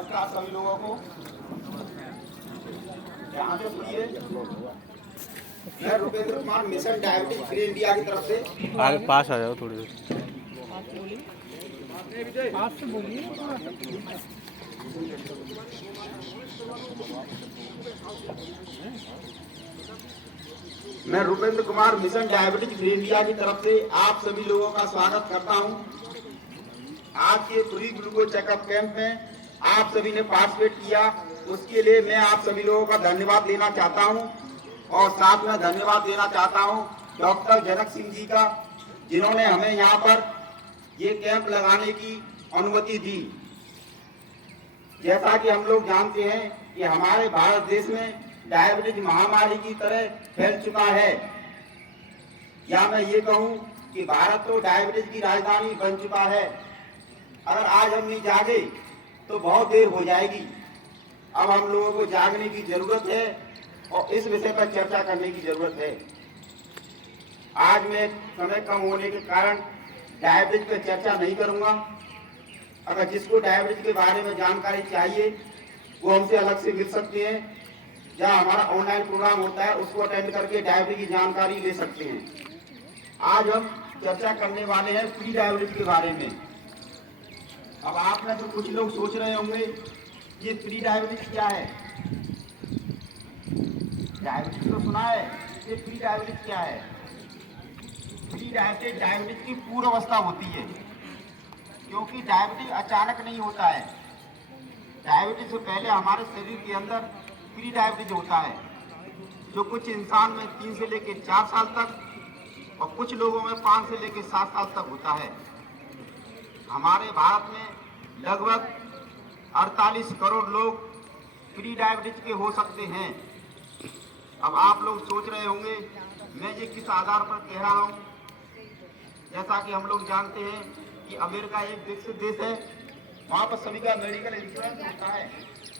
नमस्कार सभी लोगों को। यहाँ से सुनिए, मैं Rupendra Kumar mission diabetes free India की तरफ से आगे पास आ जाओ थोड़ी देर। आप से बोलिए। मैं Rupendra Kumar mission diabetes free India की तरफ से आप सभी लोगों का स्वागत करता हूं। आज के फ्री ग्लूकोज चेकअप कैंप में आप सभी ने पार्टिसिपेट किया, उसके लिए मैं आप सभी लोगों का धन्यवाद देना चाहता हूं। और साथ में धन्यवाद देना चाहता हूं डॉक्टर जनक सिंह जी का, जिन्होंने हमें यहाँ पर ये कैंप लगाने की अनुमति दी। जैसा कि हम लोग जानते हैं कि हमारे भारत देश में डायबिटीज महामारी की तरह फैल चुका है, या मैं ये कहूँ कि भारत तो डायबिटीज की राजधानी बन चुका है। अगर आज हम नहीं जागे तो बहुत देर हो जाएगी। अब हम लोगों को जागने की जरूरत है और इस विषय पर चर्चा करने की जरूरत है। आज मैं समय कम होने के कारण डायबिटीज पर चर्चा नहीं करूंगा। अगर जिसको डायबिटीज के बारे में जानकारी चाहिए वो हमसे अलग से मिल सकते हैं, या हमारा ऑनलाइन प्रोग्राम होता है उसको अटेंड करके डायबिटीज की जानकारी ले सकते हैं। आज हम चर्चा करने वाले हैं प्री डायबिटीज के बारे में। अब आप में तो कुछ लोग सोच रहे होंगे ये प्री डायबिटीज क्या है। डायबिटीज तो सुना है, ये प्री डायबिटीज क्या है। प्री डायबिटीज की पूर्व अवस्था होती है, क्योंकि डायबिटीज अचानक नहीं होता है। डायबिटीज से पहले हमारे शरीर के अंदर प्री डायबिटीज होता है, जो कुछ इंसान में 3 से लेकर 4 साल तक और कुछ लोगों में 5 से लेकर 7 साल तक होता है। हमारे भारत में लगभग 48 करोड़ लोग प्री डायबिटीज के हो सकते हैं। अब आप लोग सोच रहे होंगे मैं ये किस आधार पर कह रहा हूँ। जैसा कि हम लोग जानते हैं कि अमेरिका एक विकसित देश है, वहाँ पर सभी का मेडिकल इंश्योरेंस होता है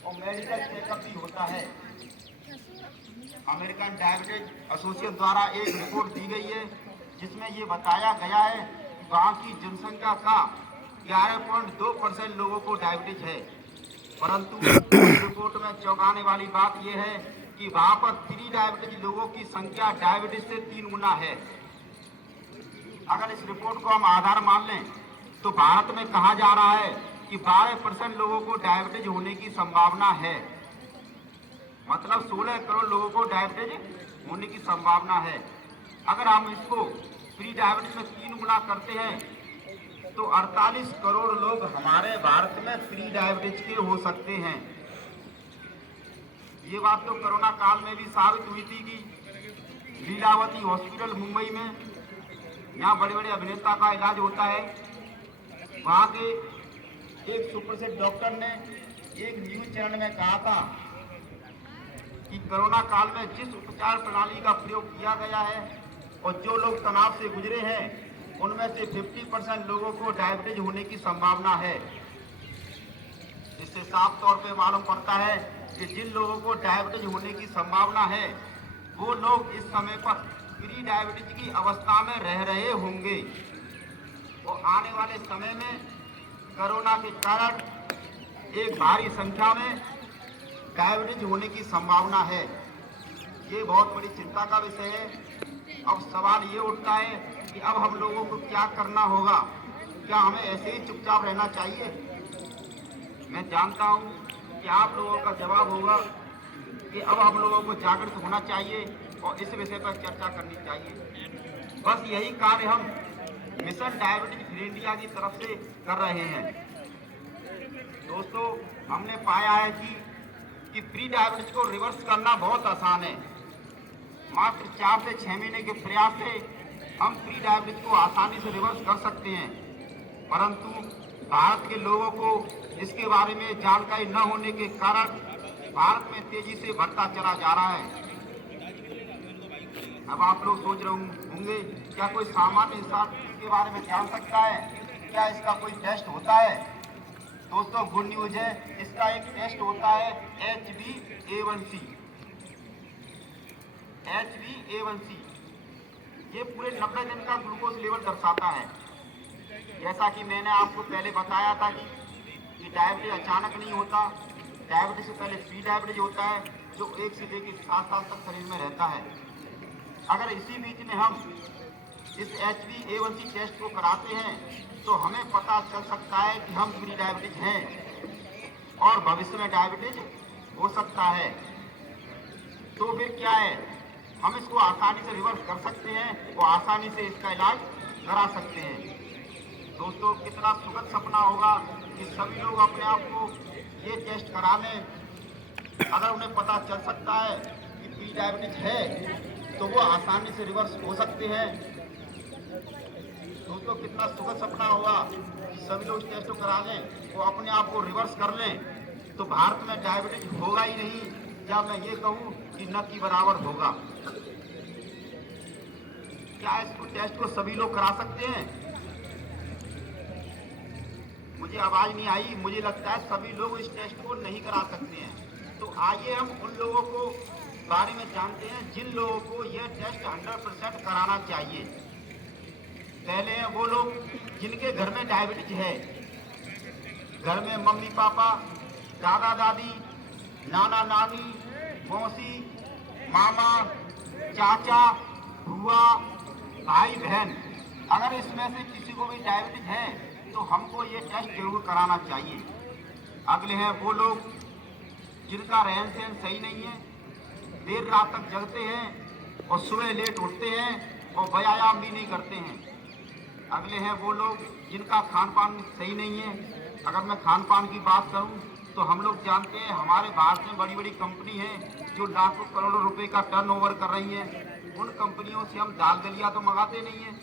और मेडिकल चेकअप भी होता है। अमेरिकन डायबिटीज एसोसिएशन द्वारा एक रिपोर्ट दी गई है, जिसमें ये बताया गया है कि वहाँ की जनसंख्या का 11.2% लोगों को डायबिटीज है। परंतु इस रिपोर्ट में चौंकाने वाली बात यह है कि वहाँ पर प्री डायबिटीज लोगों की संख्या डायबिटीज से 3 गुना है। अगर इस रिपोर्ट को हम आधार मान लें तो भारत में कहा जा रहा है कि 12% लोगों को डायबिटीज होने की संभावना है। मतलब 16 करोड़ लोगों को डायबिटीज होने की संभावना है। अगर हम इसको प्री डायबिटीज में 3 गुना करते हैं तो 48 करोड़ लोग हमारे भारत में प्री डायबिटीज के हो सकते हैं। ये बात तो कोरोना काल में भी साबित हुई थी कि लीलावती हॉस्पिटल मुंबई में, यहाँ बड़े बड़े अभिनेता का इलाज होता है, वहाँ के एक सुप्रसिद्ध डॉक्टर ने एक न्यूज चैनल में कहा था कि कोरोना काल में जिस उपचार प्रणाली का प्रयोग किया गया है और जो लोग तनाव से गुजरे हैं उनमें से 50% लोगों को डायबिटीज होने की संभावना है। इससे साफ तौर पे मालूम पड़ता है कि जिन लोगों को डायबिटीज होने की संभावना है वो लोग इस समय पर प्री डायबिटीज की अवस्था में रह रहे होंगे और आने वाले समय में कोरोना के कारण एक भारी संख्या में डायबिटीज होने की संभावना है। ये बहुत बड़ी चिंता का विषय है। अब सवाल ये उठता है कि अब हम लोगों को क्या करना होगा। क्या हमें ऐसे ही चुपचाप रहना चाहिए? मैं जानता हूँ कि आप लोगों का जवाब होगा कि अब हम लोगों को जागरूक होना चाहिए और इस विषय पर चर्चा करनी चाहिए। बस यही कार्य हम मिशन डायबिटीज फ्री इंडिया की तरफ से कर रहे हैं। दोस्तों, हमने पाया है कि प्री डायबिटीज को रिवर्स करना बहुत आसान है। मात्र 4 से 6 महीने के प्रयास से हम प्री डायबिटीज को आसानी से रिवर्स कर सकते हैं। परंतु भारत के लोगों को इसके बारे में जानकारी न होने के कारण भारत में तेजी से बढ़ता चला जा रहा है। अब आप लोग सोच रहे होंगे क्या कोई सामान्य इंसान इसके बारे में जान सकता है? क्या इसका कोई टेस्ट होता है? दोस्तों, गुड न्यूज है, इसका एक टेस्ट होता है HbA1c। HbA1c ये पूरे 90 दिन का ग्लूकोज लेवल दर्शाता है। जैसा कि मैंने आपको पहले बताया था कि डायबिटीज अचानक नहीं होता। डायबिटीज से पहले प्री डायबिटीज होता है, जो 1 से लेकर 7 साल तक शरीर में रहता है। अगर इसी बीच में हम इस HbA1c टेस्ट को कराते हैं तो हमें पता चल सकता है कि हम प्री डायबिटीज हैं और भविष्य में डायबिटीज हो सकता है। तो फिर क्या है, हम इसको आसानी से रिवर्स कर सकते हैं और आसानी से इसका इलाज करा सकते हैं। दोस्तों, कितना सुखद सपना होगा कि सभी लोग अपने आप को ये टेस्ट करा लें। अगर उन्हें पता चल सकता है कि प्री डायबिटीज है तो वो आसानी से रिवर्स हो सकते हैं। दोस्तों, कितना सुखद सपना होगा कि सभी लोग इस टेस्ट को करा लें, वो अपने आप को रिवर्स कर लें तो भारत में डायबिटीज होगा ही नहीं, या मैं ये कहूँ कि न की बराबर होगा। क्या इस टेस्ट को सभी लोग करा सकते हैं? मुझे आवाज नहीं आई। मुझे लगता है सभी लोग इस टेस्ट को नहीं करा सकते हैं। तो आइए हम उन लोगों को बारे में जानते हैं जिन लोगों को यह टेस्ट 100% कराना चाहिए। पहले हैं वो लोग जिनके घर में डायबिटीज है। घर में मम्मी पापा, दादा दादी, नाना नानी, मौसी, मामा, चाचा, बुआ, भाई बहन, अगर इसमें से किसी को भी डायबिटीज है तो हमको ये टेस्ट जरूर कराना चाहिए। अगले हैं वो लोग जिनका रहन सहन सही नहीं है, देर रात तक जगते हैं और सुबह लेट उठते हैं और व्यायाम भी नहीं करते हैं। अगले हैं वो लोग जिनका खान पान सही नहीं है। अगर मैं खान पान की बात करूं तो हम लोग जानते हैं हमारे भारत में बड़ी बड़ी कंपनी है जो लाखों करोड़ों रुपए का टर्नओवर कर रही है। उन कंपनियों से हम दाल दलिया तो मंगाते नहीं हैं,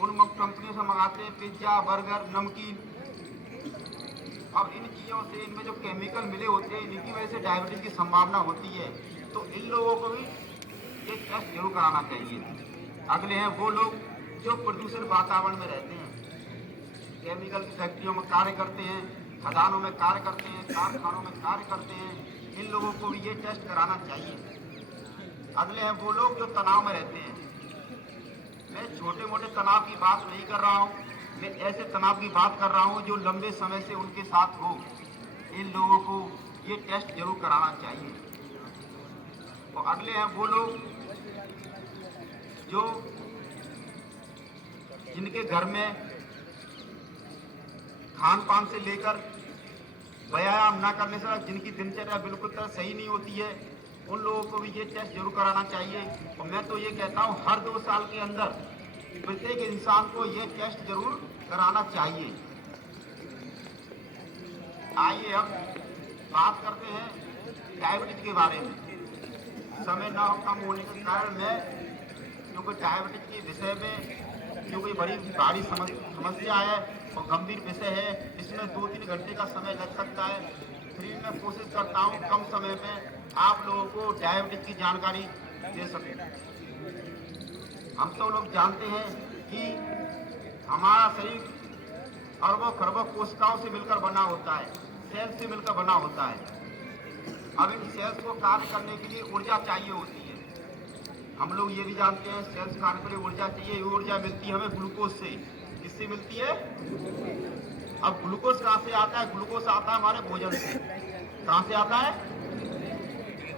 उन कंपनियों से मंगाते हैं पिज्जा, बर्गर, नमकीन। अब इन चीज़ों से, इनमें जो केमिकल मिले होते हैं, इनकी वजह से डायबिटीज की संभावना होती है। तो इन लोगों को भी ये टेस्ट जरूर कराना चाहिए। अगले हैं वो लोग जो प्रदूषण वातावरण में रहते हैं, केमिकल की फैक्ट्रियों में कार्य करते हैं, खदानों में कार्य करते हैं, कारखानों में कार्य करते हैं। इन लोगों को भी ये टेस्ट कराना चाहिए। अगले हैं वो लोग जो तनाव में रहते हैं। मैं छोटे मोटे तनाव की बात नहीं कर रहा हूँ, मैं ऐसे तनाव की बात कर रहा हूँ जो लंबे समय से उनके साथ हो। इन लोगों को ये टेस्ट जरूर कराना चाहिए। और अगले हैं वो लोग जो जिनके घर में खान पान से लेकर व्यायाम न करने से जिनकी दिनचर्या बिल्कुल तरह सही नहीं होती है, उन लोगों को भी ये टेस्ट जरूर कराना चाहिए। और मैं तो ये कहता हूँ हर 2 साल के अंदर प्रत्येक इंसान को ये टेस्ट जरूर कराना चाहिए। आइए अब बात करते हैं डायबिटीज के बारे में। समय न कम होने के कारण मैं, क्योंकि डायबिटीज के विषय में क्योंकि बड़ी भारी समस्या है और गंभीर विषय है, इसमें 2-3 घंटे का समय लग सकता है। फिर मैं कोशिश करता हूँ कम समय में आप लोगों को डायबिटीज की जानकारी दे सकें। हम सब लोग जानते हैं कि हमारा शरीर अरबों खरबों कोशिकाओं से मिलकर बना होता है, सेल्स से मिलकर बना होता है। अब इन सेल्स को कार्य करने के लिए ऊर्जा चाहिए होती है। हम लोग ये भी जानते हैं सेल्स कार्य के लिए ऊर्जा चाहिए। ये ऊर्जा मिलती है हमें ग्लूकोज से। किससे मिलती है? अब ग्लूकोज कहाँ से आता है? ग्लूकोज आता है हमारे भोजन से। कहाँ से आता है?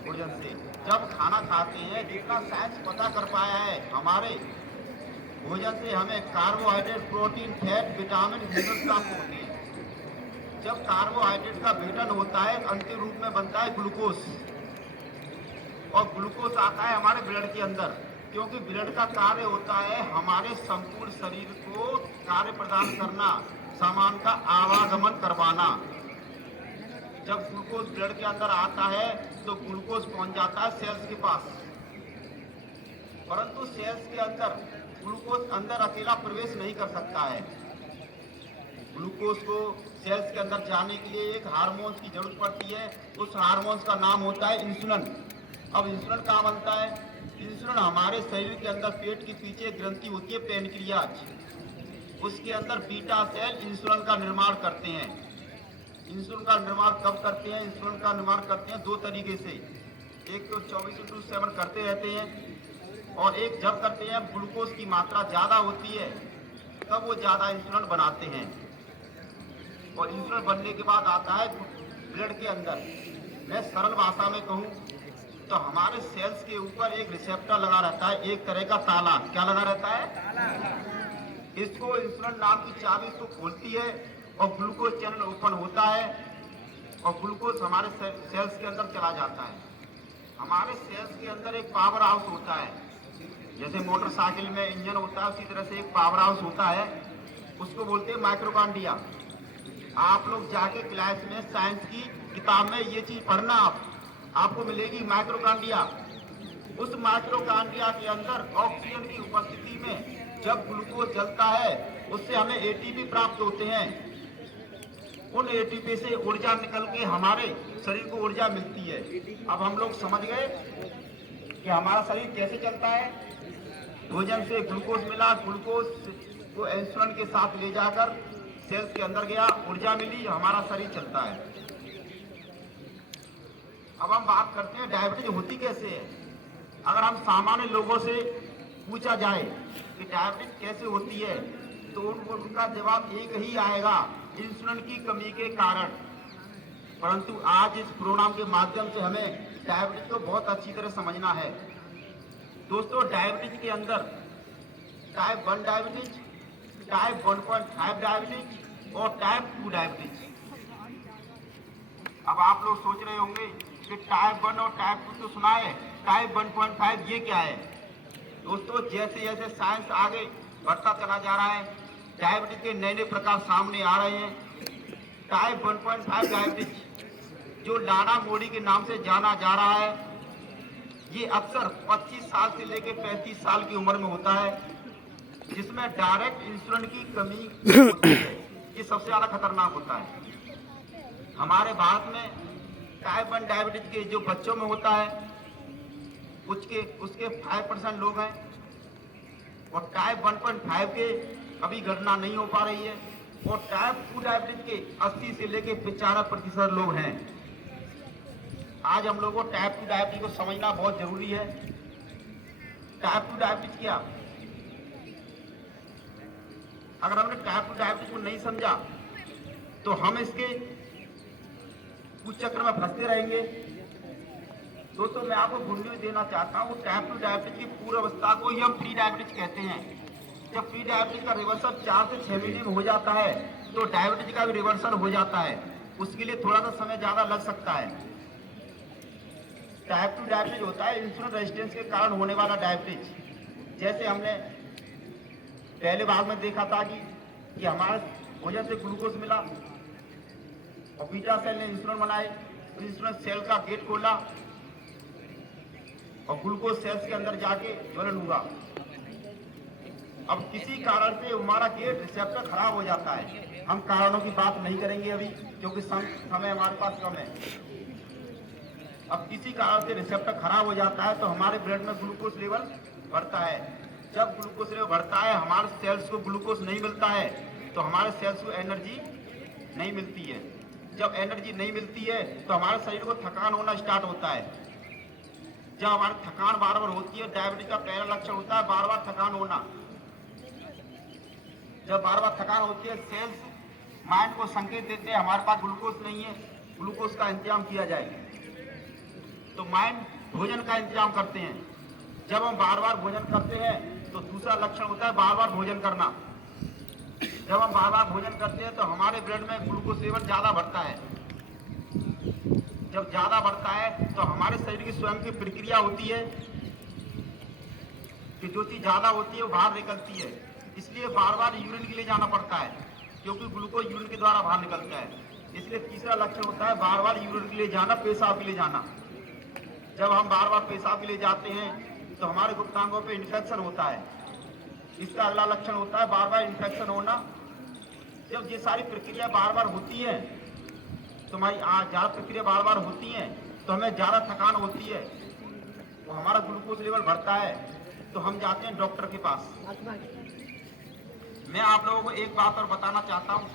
भोजन से। जब खाना खाते हैं, जितना साइंस पता कर पाया है, हमारे भोजन से हमें carbohydrate, protein, fat, vitamin, minerals प्राप्त होते हैं। जब कार्बोहाइड्रेट का विघटन होता है, अंतिम रूप में बनता है ग्लूकोज। और ग्लूकोज आता है हमारे ब्लड के अंदर, क्योंकि ब्लड का कार्य होता है हमारे संपूर्ण शरीर को कार्य प्रदान करना, सामान का आवागमन करवाना। जब ग्लूकोज ब्लड के अंदर आता है तो ग्लूकोज पहुंच जाता है सेल्स के पास, परंतु सेल्स के अंदर ग्लूकोज अंदर अकेला प्रवेश नहीं कर सकता है। ग्लूकोज को सेल्स के अंदर जाने के लिए एक हार्मोन्स की जरूरत पड़ती है। उस हार्मोन्स का नाम होता है इंसुलिन। अब इंसुलिन कहाँ बनता है? इंसुलिन हमारे शरीर के अंदर पेट के पीछे ग्रंथि होती है पैनक्रियाज, उसके अंदर बीटा सेल इंसुलिन का निर्माण करते हैं। इंसुलिन का निर्माण कब करते हैं? इंसुलिन का निर्माण करते हैं 2 तरीके से। एक तो 24/7 करते रहते हैं, और एक जब करते हैं ग्लूकोज की मात्रा ज़्यादा होती है तब वो ज़्यादा इंसुलिन बनाते हैं। और इंसुलिन बनने के बाद आता है ब्लड के अंदर। मैं सरल भाषा में कहूँ तो हमारे सेल्स के ऊपर एक रिसेप्टर लगा रहता है, एक तरह का ताला। क्या लगा रहता है? इसको इंसुलिन नाम की चाबी इसको खोलती है और ग्लूकोज चैनल ओपन होता है और ग्लूकोज हमारे सेल्स के अंदर चला जाता है। हमारे सेल्स के अंदर एक पावर हाउस होता है, जैसे मोटरसाइकिल में इंजन होता है उसी तरह से एक पावर हाउस होता है, उसको बोलते हैं माइक्रोकांडिया। आप लोग जाके क्लास में साइंस की किताब में ये चीज पढ़ना, आपको मिलेगी माइक्रोकांडिया। उस माइक्रोकांडिया के अंदर ऑक्सीजन की उपस्थिति में जब ग्लूकोज जलता है उससे हमें एटीपी प्राप्त होते हैं। उन एटीपी से ऊर्जा निकल के हमारे शरीर को ऊर्जा मिलती है। अब हम लोग समझ गए कि हमारा शरीर कैसे चलता है। भोजन से ग्लूकोज मिला, ग्लूकोज को इंसुलिन के साथ ले जाकर सेल्स के अंदर गया, ऊर्जा मिली, हमारा शरीर चलता है। अब हम बात करते हैं डायबिटीज होती कैसे है। अगर हम सामान्य लोगों से पूछा जाए कि डायबिटीज कैसे होती है तो उनका जवाब एक ही आएगा, इंसुलिन की कमी के कारण। परंतु आज इस प्रोग्राम के माध्यम से हमें डायबिटीज को बहुत अच्छी तरह समझना है। दोस्तों, डायबिटीज के अंदर टाइप 1 डायबिटीज, टाइप 1.5 डायबिटीज और टाइप 2 डायबिटीज। अब आप लोग सोच रहे होंगे कि टाइप 1 और टाइप 2 तो सुना है, टाइप 1.5 ये क्या है। दोस्तों, जैसे जैसे साइंस आगे बढ़ता चला जा रहा है, डायबिटीज के नए नए प्रकार सामने आ रहे हैं। टाइप 1.5 डायबिटीज जो लाड़ा मोड़ी के नाम से जाना जा रहा है, ये अक्सर 25 साल से लेकर 35 साल की उम्र में होता है, जिसमें डायरेक्ट इंसुलिन की कमी होती है। ये सबसे ज्यादा खतरनाक होता है। हमारे भारत में टाइप 1 डायबिटीज के जो बच्चों में होता है उसके 5% लोग हैं और टाइप 1.5 के अभी गणना नहीं हो पा रही है और टाइप 2 डायबिटीज के 80 से लेकर 95% लोग हैं। आज हम लोगों को टाइप 2 डायबिटीज को समझना बहुत जरूरी है। टाइप 2 डायबिटीज क्या? अगर हमने टाइप 2 डायबिटीज को नहीं समझा तो हम इसके कुछ चक्र में फंसते रहेंगे। दोस्तों, मैं आपको गुड न्यूज देना चाहता हूँ, टाइप 2 डायबिटीज की पूर्व अवस्था को ही हम प्री डायबिटीज कहते हैं। जब प्री डायबिटीज का रिवर्सल 4 से 6 महीने में हो जाता है तो डायबिटीज का भी रिवर्सल हो जाता है। उसके लिए थोड़ा सा समय ज्यादा लग सकता है। टाइप 2 डायबिटीज होता है इंसुलिन रेजिस्टेंस के कारण होने वाला डायबिटीज। जैसे हमने पहले भाग में देखा था कि हमारे भोजन से ग्लूकोज मिला और बीटा सेल ने इंसुलिन बनाए, इंसुलिन सेल का गेट खोला और ग्लूकोज सेल्स के अंदर जाके ज्वलन हुआ। अब किसी कारण से हमारा गेट रिसेप्टर खराब हो जाता है। हम कारणों की बात नहीं करेंगे अभी, क्योंकि समय हमारे पास कम है। अब किसी कारण से रिसेप्टर खराब हो जाता है तो हमारे ब्लड में ग्लूकोज लेवल बढ़ता है। जब ग्लूकोज लेवल बढ़ता है, हमारे सेल्स को ग्लूकोज नहीं मिलता है तो हमारे सेल्स को एनर्जी नहीं मिलती है। जब एनर्जी नहीं मिलती है तो हमारे शरीर को थकान होना स्टार्ट होता है। जब हमारी थकान बार बार होती है, डायबिटीज का पहला लक्षण होता है बार बार थकान होना। जब बार बार थकान होती है, सेल्स माइंड को संकेत देते हैं हमारे पास ग्लूकोज नहीं है, ग्लूकोज का इंतजाम किया जाए। तो माइंड भोजन का इंतजाम करते हैं। जब हम बार बार भोजन करते हैं तो दूसरा लक्षण होता है बार बार भोजन करना। जब हम बार बार भोजन करते हैं तो हमारे ब्लड में ग्लूकोज लेवल ज्यादा बढ़ता है। जब ज्यादा बढ़ता है तो हमारे शरीर की स्वयं की प्रक्रिया होती है कि जो चीज ज्यादा होती है वो बाहर निकलती है। इसलिए बार बार यूरिन के लिए जाना पड़ता है, क्योंकि ग्लूकोज यूरिन के द्वारा बाहर निकलता है। इसलिए तीसरा लक्षण होता है बार बार यूरिन के लिए जाना, पेशाब के लिए जाना। जब हम बार बार पेशाब के लिए जाते हैं तो हमारे गुप्तांगों पे इन्फेक्शन होता है। इसका अगला लक्षण होता है बार बार इन्फेक्शन होना। जब ये सारी प्रक्रिया बार बार होती है तो हमारी ज्यादा प्रक्रिया बार बार होती है तो हमें ज्यादा थकान होती है, तो हमारा ग्लूकोज लेवल बढ़ता है, तो हम जाते हैं डॉक्टर के पास। मैं आप लोगों को एक बात और बताना चाहता हूँ।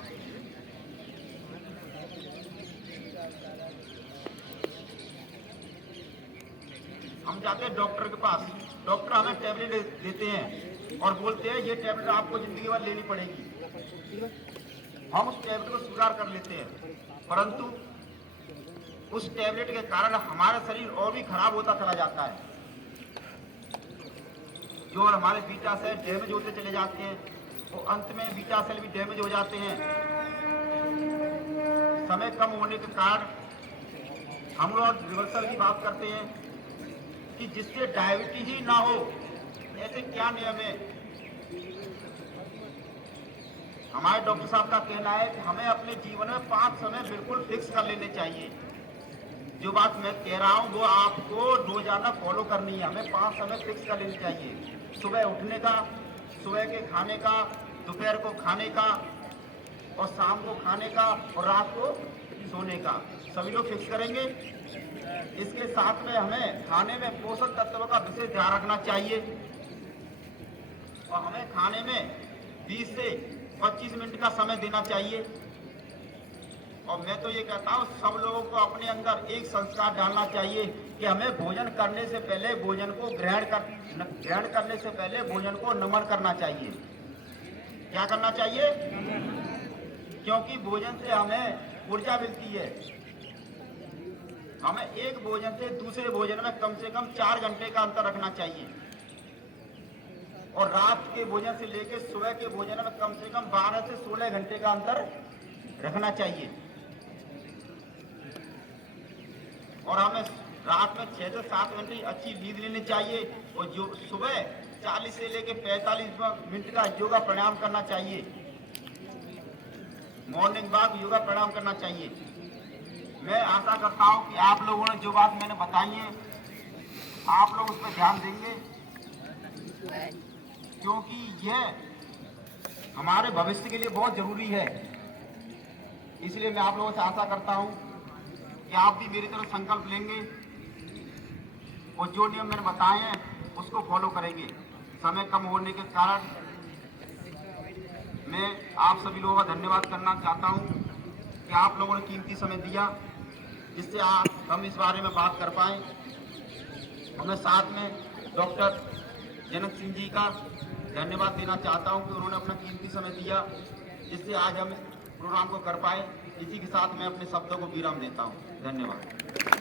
हम जाते हैं डॉक्टर के पास, डॉक्टर हमें टैबलेट देते हैं और बोलते हैं ये टैबलेट आपको जिंदगी भर लेनी पड़ेगी। हम उस टैबलेट को स्वीकार कर लेते हैं, परंतु उस टैबलेट के कारण हमारा शरीर और भी खराब होता चला जाता है। जो हमारे बीटा सेल डैमेज होते चले जाते हैं, वो अंत में बीटा सेल भी डैमेज हो जाते हैं। समय कम होने के कारण हम लोग रिवर्सल की बात करते हैं कि जिससे डायबिटीज ही ना हो, ऐसे क्या नियम है। हमारे डॉक्टर साहब का कहना है कि हमें अपने जीवन में 5 समय बिल्कुल फिक्स कर लेने चाहिए। जो बात मैं कह रहा हूँ वो आपको रोजाना फॉलो करनी है। हमें 5 समय फिक्स कर लेने चाहिए। सुबह उठने का, सुबह के खाने का, दोपहर को खाने का और शाम को खाने का और रात को सोने का, सभी लोग फिक्स करेंगे। इसके साथ में हमें खाने में पोषक तत्वों का विशेष ध्यान रखना चाहिए और हमें खाने में 20 से 25 मिनट का समय देना चाहिए। और मैं तो ये कहता हूँ सब लोगों को अपने अंदर एक संस्कार डालना चाहिए कि हमें भोजन करने से पहले भोजन को ग्रहण करने से पहले भोजन को नमन करना चाहिए। क्या करना चाहिए? क्योंकि भोजन से हमें ऊर्जा मिलती है। हमें एक भोजन से दूसरे भोजन में कम से कम 4 घंटे का अंतर रखना चाहिए और रात के भोजन से लेकर सुबह के भोजन में कम से कम 12 से 16 घंटे का अंतर रखना चाहिए। और हमें रात में 6 से 7 घंटे अच्छी नींद लेनी चाहिए और जो सुबह 40 से लेकर 45 मिनट का योगा प्राणायाम करना चाहिए। मॉर्निंग वॉक, योगा प्राणायाम करना चाहिए। मैं आशा करता हूं कि आप लोगों ने जो बात मैंने बताई है आप लोग उस पर ध्यान देंगे, क्योंकि यह हमारे भविष्य के लिए बहुत जरूरी है। इसलिए मैं आप लोगों से आशा करता हूं कि आप भी मेरी तरफ संकल्प लेंगे और जो नियम मैंने बताए हैं उसको फॉलो करेंगे। समय कम होने के कारण मैं आप सभी लोगों का धन्यवाद करना चाहता हूं कि आप लोगों ने कीमती समय दिया जिससे हम इस बारे में बात कर पाएं। हमें साथ में डॉक्टर जनक सिंह जी का धन्यवाद देना चाहता हूं कि उन्होंने अपना कीमती समय दिया जिससे आज हम इस प्रोग्राम को कर पाए। इसी के साथ मैं अपने शब्दों को विराम देता हूं। धन्यवाद।